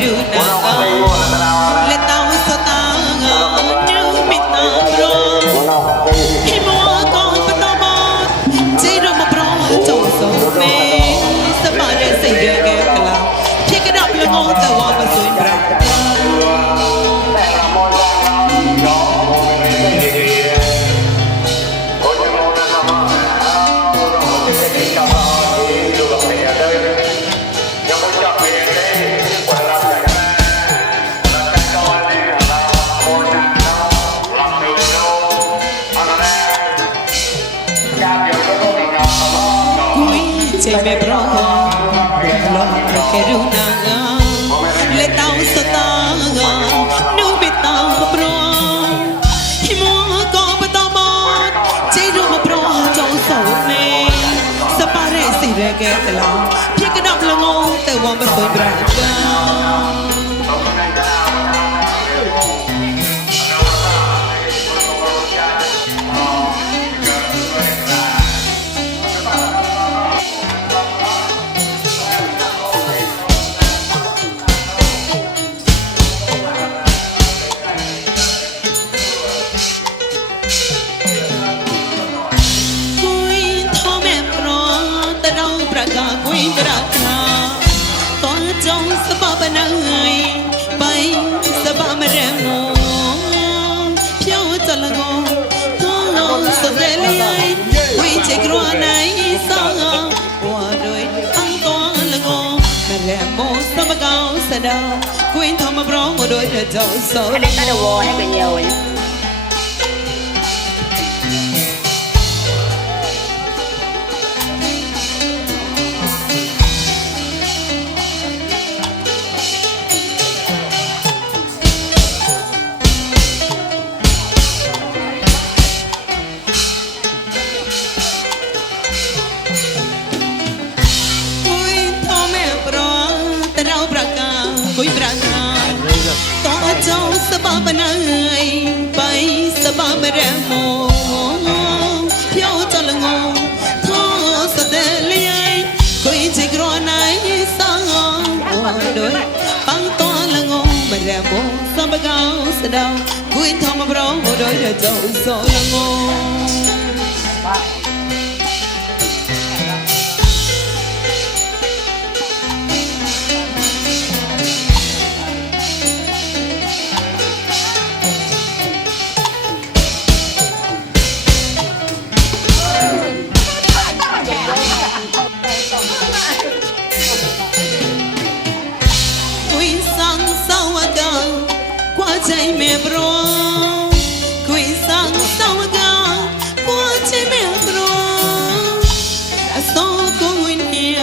ดูนาเล่นตาสตางยืมมิดนาโปรให้มัวก่อนปะตอบใจเรามาโปรโจโซเมสบายได้ใส่เรือแก้วกลาเพียงกระดับละงงแต่ว่ามาสวยบราใจไม่พร้อมลองแค่ดูนางเล่นเต้าสตางนูบิดตาปรองให้มัวก็ปะตอบใจดูมาปรองเจ้าโสดเมสปาเรสิเรแกตลาเพียงกระดับละงงแต่ว่ามาสวยบรากากุยตราคาตอนจงสบายนายไปสบายมาแรงงเพียวจะละงท้องสดเลยเลยกุยใจกลัวไหนสางว่าโดยอังตัวละงนั่นแหละโมสบเกาสะดากุยทำมาพร้อมโดยเจ้าโซ่เด็กก็ดูวอให้เป็นเยอะกุยประกาศต่อเจ้าสบายปนายไปสบายมาแรงโมเพียวจะละงงท้อสะเดลีกุยจิกรอไหนสางว่าโดยปังตัวละงงมาแรงโมสบเกาสะดาวกุยทำมาพร้อมโดยเจ้าโซละงงใจแม่ปรองคุยสั่งเศร้ากากว่าใจแม่ปรองโซกุนเฮีย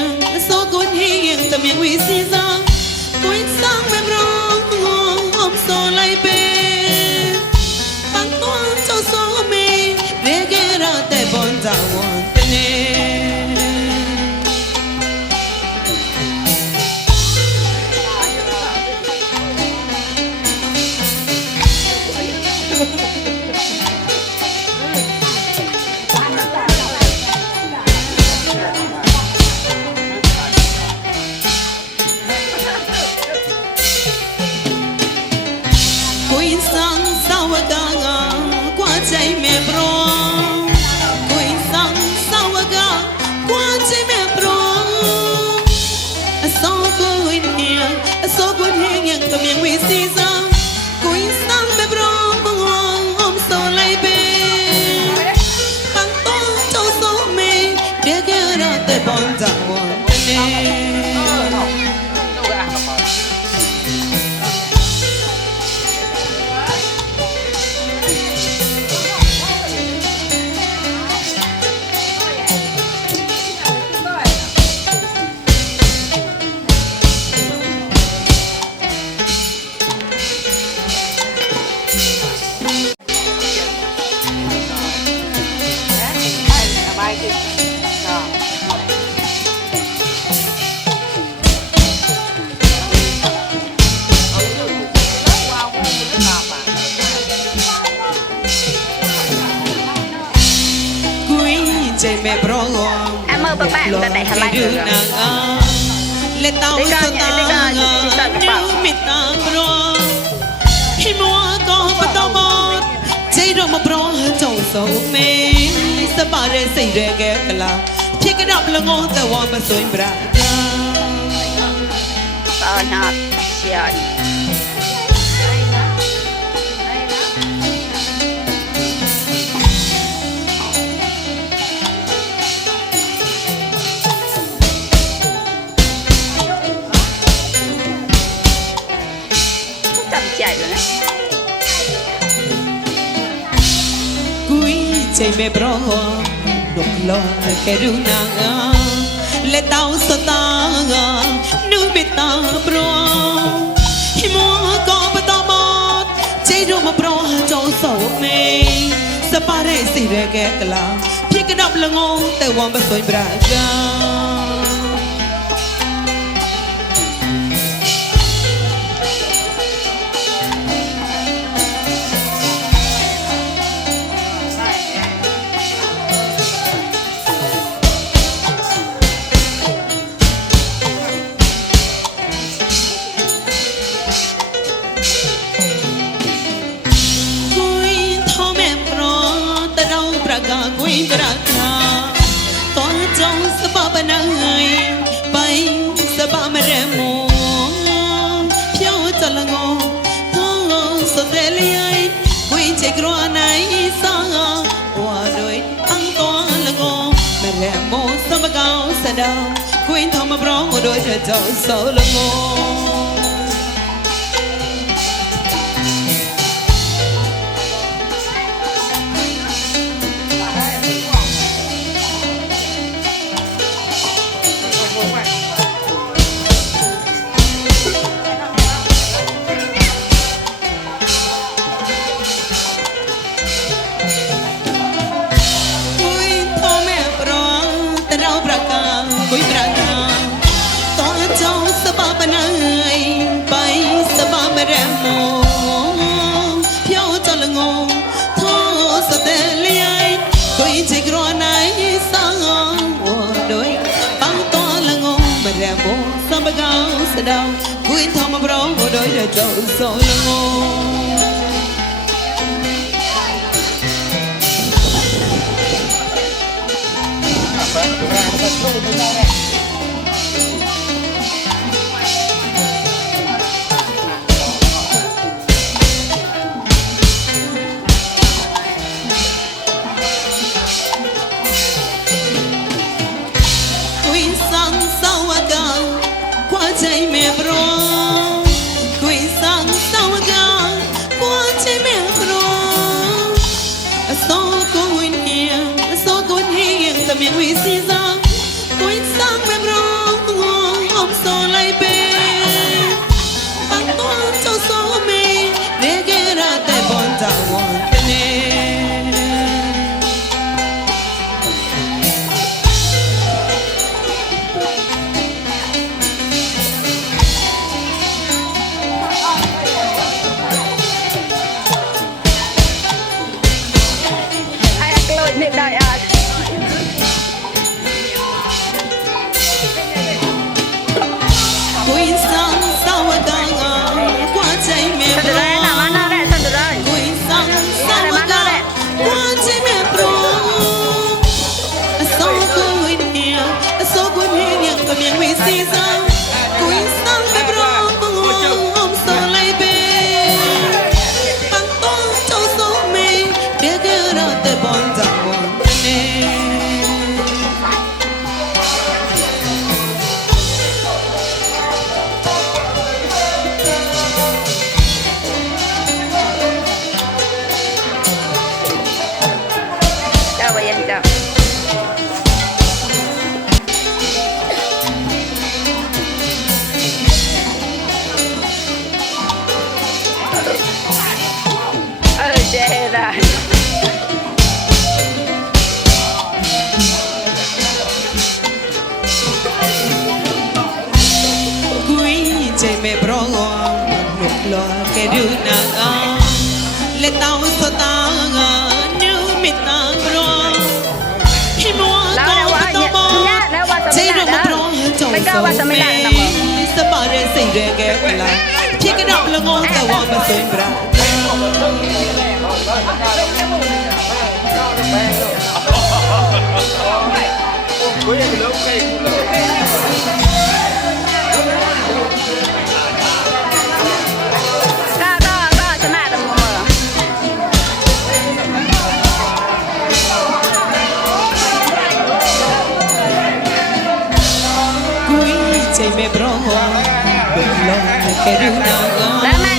โซกุนเฮียแต่เมียงวิสีซังคุยสั่งแม่ปรองอมโซไลเปปังตัวเจ้าโซเมเรียกเราแต่บนจาวันเตเนกุยสั่งเศร้ากากว่าใจแม่ปรองกุยสั่งเศร้ากากว่าใจแม่ปรองโซกุนเฮียโซกุนเฮียยังกับยังวิสีซังกุยสั่งแม่ปรองอมโซไลเปปังต้นเจ้าโซเมเรียกเราแต่บนจากวันเนใจแม่พร้อม em mơ bác bạn thằng lạnh let tao so ta nu mit ta bro hi mua ko pa to bot chei ro ma bro chou so me sa pa re sai re ke kala phit ka dap la ngo ta wa ma soin bra ta na sia chạy rồi đấy. Cúi chạy mẹ bro đục lo cái rú nàng lệ tao so ta nữ bị ta bro hi mua có bắt tao bót chạy rú mà bro cho sầu mê sa pa re si re cái kala phía cái đập là ngôแต่ว่าไม่สวยบรากากุยบราคาตอนจงสบายนายไปสบายมาเรมูเพียวจะละงงท้องสดเลียกุยเจกรัวในสาว่าโดยอังตัวละงงมาเรมูสบายเก่าสะดาวกุยทอมาบร้องโดยเธอเจ้าโซละงงกุยบราคาตอนเจ้าสบายนายไปสบายมาเรมูเพียวจะละงงท้อสเตลียกุยเจกรัวในสางว่าโดยปังตัวละงงมาเรมูสบายเก่าสะดาวกุยทอมาบร้องโดยเจ้าโซละงงใจแม่บรอคุยสังสาวกาหัวใจแม่บรอโซกุนเฮียโซกุนเฮียแต่เมียวิสิซาคุยสังแม่บรออมโซไลเปปังตัวเจ้าโซเมเรเกราแต่บอนตาวันเนđại àกุยสังสาวกาหัวใจแม่บรอกุยสังสาวกาหัวใจแม่บรอโซกุนเฮียโซกุนเฮียก็เมียวิสิซากุยสังแม่บรออมโซไลเปปังตัวเจ้าโซเมเด็กเราแต่บอนจังวันเนใจไม่บร้องหนุกลอแค่ดูนางเล่นเต้าสตางนึกไม่ตางบร้องให้มัวก็ไม่ต้องบอกใจเรามาบร้องเจ้า ก็ว่าจะไม่ได้นะมึง สบายเลยสิ่งเรียกแกเวลาที่กระดับละงงแต่ว่ามาเสนบรา ก็ชนะแต่มึงเหรอ กุยใจไม่พร้อมบุกลงแค่ดูหน้างา แล้วแม่